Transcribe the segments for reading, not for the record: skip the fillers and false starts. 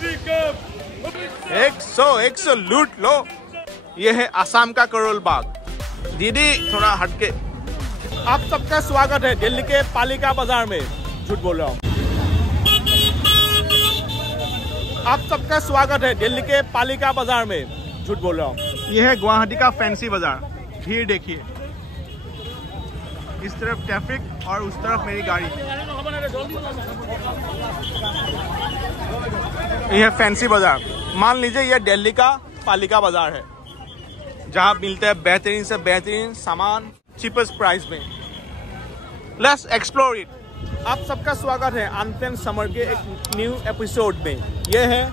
100 लूट लो। ये है असम का करोल बाग। दीदी थोड़ा हटके। आप सबका स्वागत है दिल्ली के पालिका बाजार में। झूठ बोल रहा हूँ। आप सबका स्वागत है दिल्ली के पालिका बाजार में। झूठ बोल रहा हूँ। यह है गुवाहाटी का फैंसी बाजार। भीड़ देखिए, इस तरफ ट्रैफिक और उस तरफ मेरी गाड़ी। यह है फैंसी बाजार। मान लीजिए यह दिल्ली का पालिका बाजार है, जहां मिलते हैं बेहतरीन से बेहतरीन सामान चीपेस्ट प्राइस में। Let's explore it. आप सबका स्वागत है अनप्लेन समर के एक न्यू एपिसोड में। यह है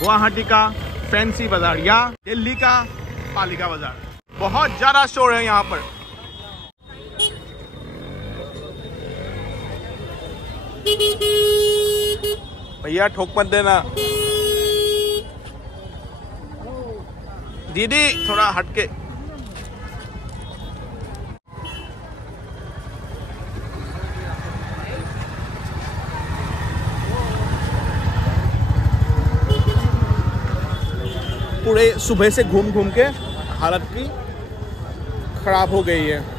गुवाहाटी का फैंसी बाजार या दिल्ली का पालिका बाजार। बहुत ज्यादा शोर है यहाँ पर। भैया ठोक मत देना। दीदी थोड़ा हटके। पूरे सुबह से घूम घूम के हालत की खराब हो गई है।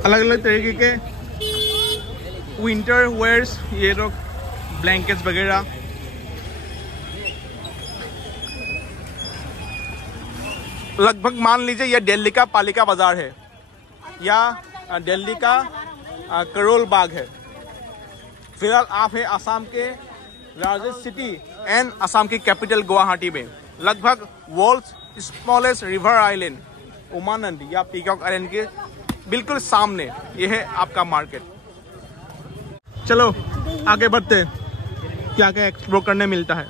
अलग अलग तरीके के विंटर वेयर्स, ये लोग ब्लैंकेट्स वगैरह। लगभग मान लीजिए यह दिल्ली का पालिका बाजार है या दिल्ली का करोल बाग है। फिलहाल आप है असम के लार्जेस्ट सिटी एंड असम की कैपिटल गुवाहाटी में। लगभग world's smallest river island Umananda या पीकॉक आइलैंड के बिल्कुल सामने ये है आपका मार्केट। चलो आगे बढ़ते हैं, क्या क्या एक्सप्लोर करने मिलता है।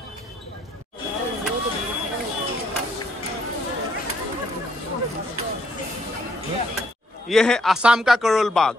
ये है असम का करोल बाग।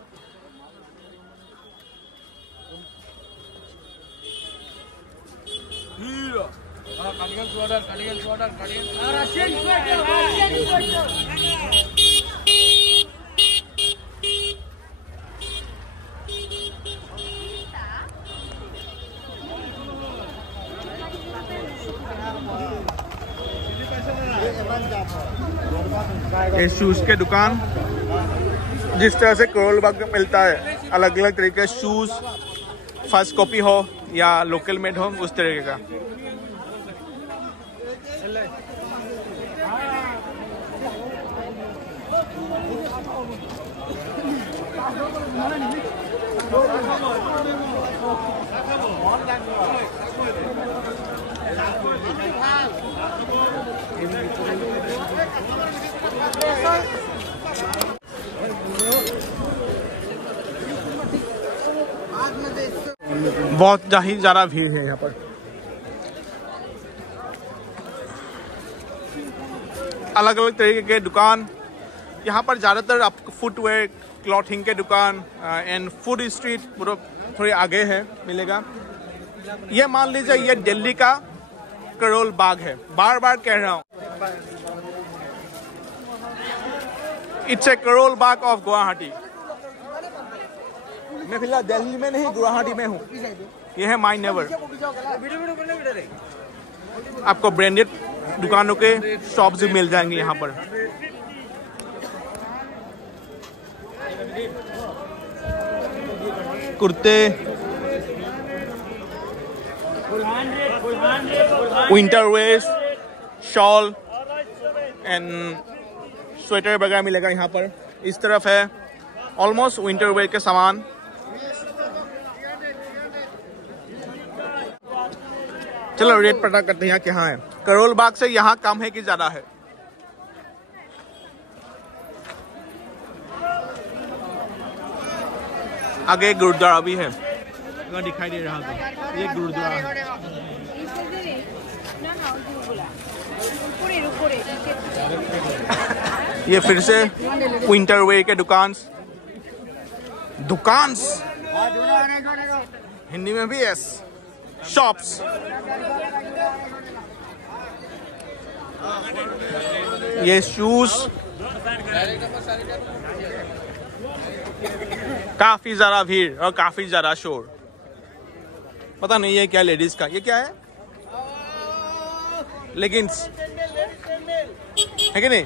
ये शूज के दुकान जिस तरह से करोल बाग में मिलता है, अलग अलग तरीके के शूज, फर्स्ट कॉपी हो या लोकल मेड हो, उस तरीके का। बहुत ही ज्यादा भीड़ है यहाँ पर। अलग अलग तरीके के दुकान यहाँ पर ज्यादातर आपको फुटवेयर, क्लॉथिंग के दुकान एंड फूड स्ट्रीट थोड़े आगे है मिलेगा। ये मान लीजिए ये दिल्ली का करोल बाग है। बार बार कह रहा हूँ, it's a Karol Bagh of Guwahati. मैं फिलहाल दिल्ली में नहीं, गुवाहाटी में हूँ। यह है माय नेवर। आपको ब्रांडेड दुकानों के शॉप्स भी मिल जाएंगे यहाँ पर। कुर्ते, winter wears, shawl and sweater वगैरह मिलेगा यहाँ पर। इस तरफ है ऑलमोस्ट विंटर वेयर के सामान। चलो रेट पता करते हैं यहाँ है। करोल बाग से यहाँ कम है कि ज्यादा है? आगे गुरुद्वारा भी है, दिखाई दे रहा था। ये गुरुद्वारा है। ये फिर से विंटर वेयर के दुकान हिंदी में भी यस। shops. ये शूज काफी ज्यादा भीड़ और काफी ज्यादा शोर। पता नहीं है क्या लेडीज का, ये क्या है? लेगिंग्स है कि नहीं?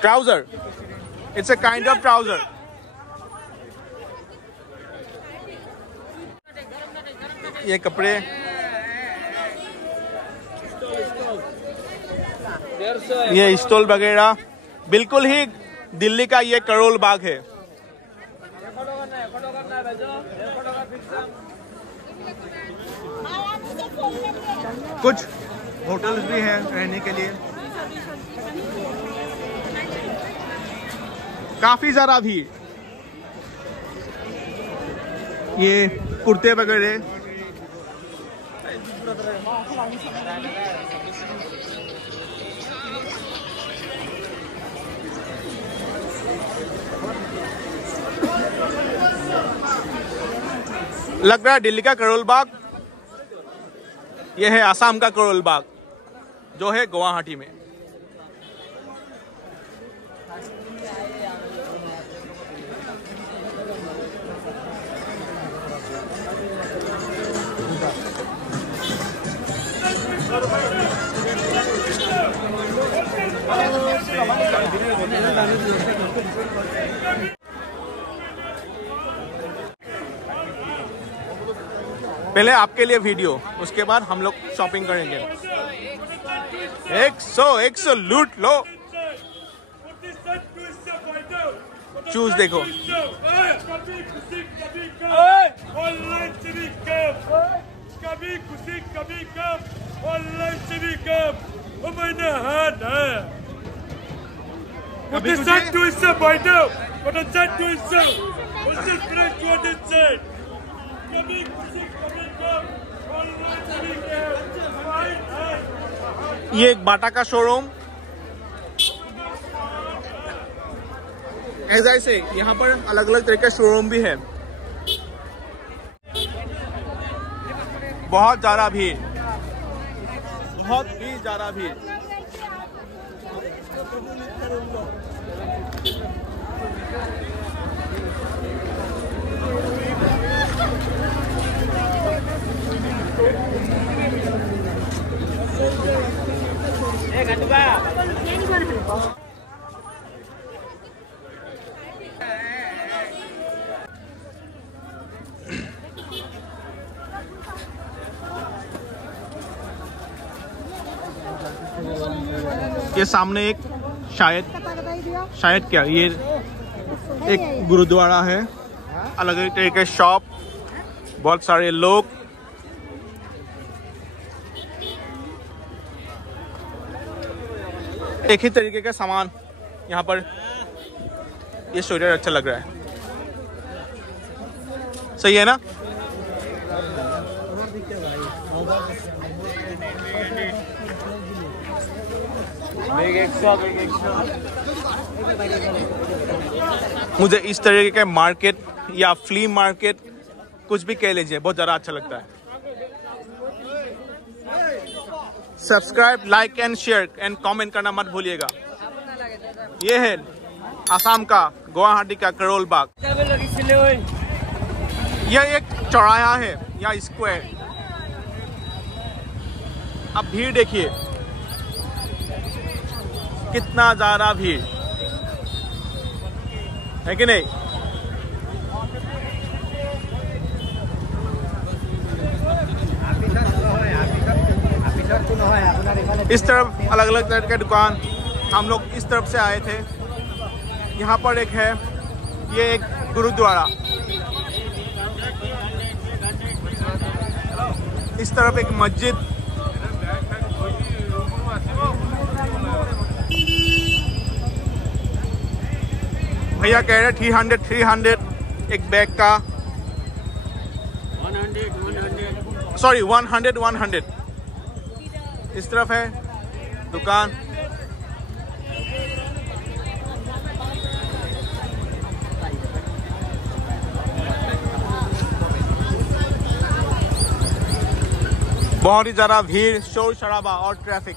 Trouser, it's a kind of trouser. ये कपड़े, ये स्टॉल वगैरह, बिल्कुल ही दिल्ली का ये करोल बाग है। कुछ होटल्स भी हैं रहने के लिए। काफी ज्यादा भीड़। ये कुर्ते वगैरह, लग रहा है दिल्ली का करोल बाग। यह है आसाम का करोल बाग जो है गुवाहाटी में। पहले आपके लिए वीडियो, उसके बाद हम लोग शॉपिंग करेंगे। 100 लूट लो। शूज देखो, कभी खुशी कभी गम, ऑनलाइन से भी गम। मैंने हाथ है What is that to itself right now? What is that to itself? What's this break what it said? कभी खुशी कभी गम, ऑनलाइन से भी गम। ये एक बाटा का शोरूम। ऐसे यहाँ पर अलग अलग तरह के शोरूम भी है। बहुत ज्यादा भीड़, बहुत ही ज्यादा भीड़। ये सामने एक शायद क्या ये एक गुरुद्वारा है। अलग अलग तरह के शॉप, बहुत सारे लोग। एक ही तरीके का सामान यहाँ पर। ये स्वेटर अच्छा लग रहा है, सही है ना? मुझे इस तरीके के मार्केट या फ्ली मार्केट, कुछ भी कह लीजिए, बहुत ज़्यादा अच्छा लगता है। Subscribe, like and share and comment करना मत भूलिएगा। ये है आसाम का, गुवाहाटी का करोल बाग। यह एक चौराहा है या स्क्वायर। अब भीड़ देखिए, कितना ज्यादा भीड़ है कि नहीं? इस तरफ अलग अलग तरह के दुकान। हम लोग इस तरफ से आए थे। यहाँ पर एक है, ये एक गुरुद्वारा। इस तरफ एक मस्जिद। भैया कह रहे 300 एक बैग का। 100। इस तरफ है दुकान। बहुत ही ज़्यादा भीड़, शोर शराबा और ट्रैफिक।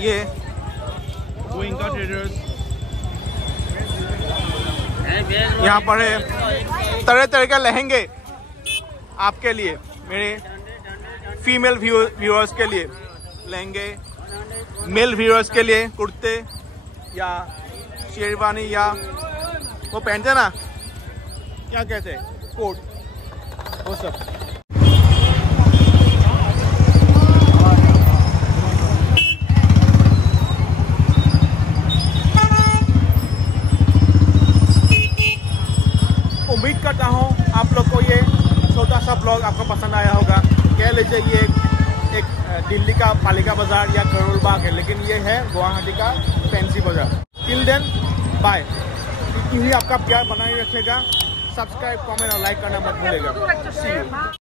ये गोइंका ट्रेडर्स यहाँ पर है। तरह तरह के लहंगे आपके लिए, मेरे फीमेल व्यूअर्स के लिए लहंगे, मेल व्यूअर्स के लिए कुर्ते या शेरवानी या वो पहनते ना, क्या कहते हैं, कोट, वो सब। उम्मीद करता हूँ आप लोग को ये छोटा सा ब्लॉग आपको पसंद आया होगा। कह लीजिए ये एक दिल्ली का पालिका बाजार या करोल बाग है, लेकिन ये है गुवाहाटी का फैंसी बाजार। Till then bye. यही आपका प्यार बनाए रखेगा। सब्सक्राइब, कमेंट और लाइक करना मत भूलेगा।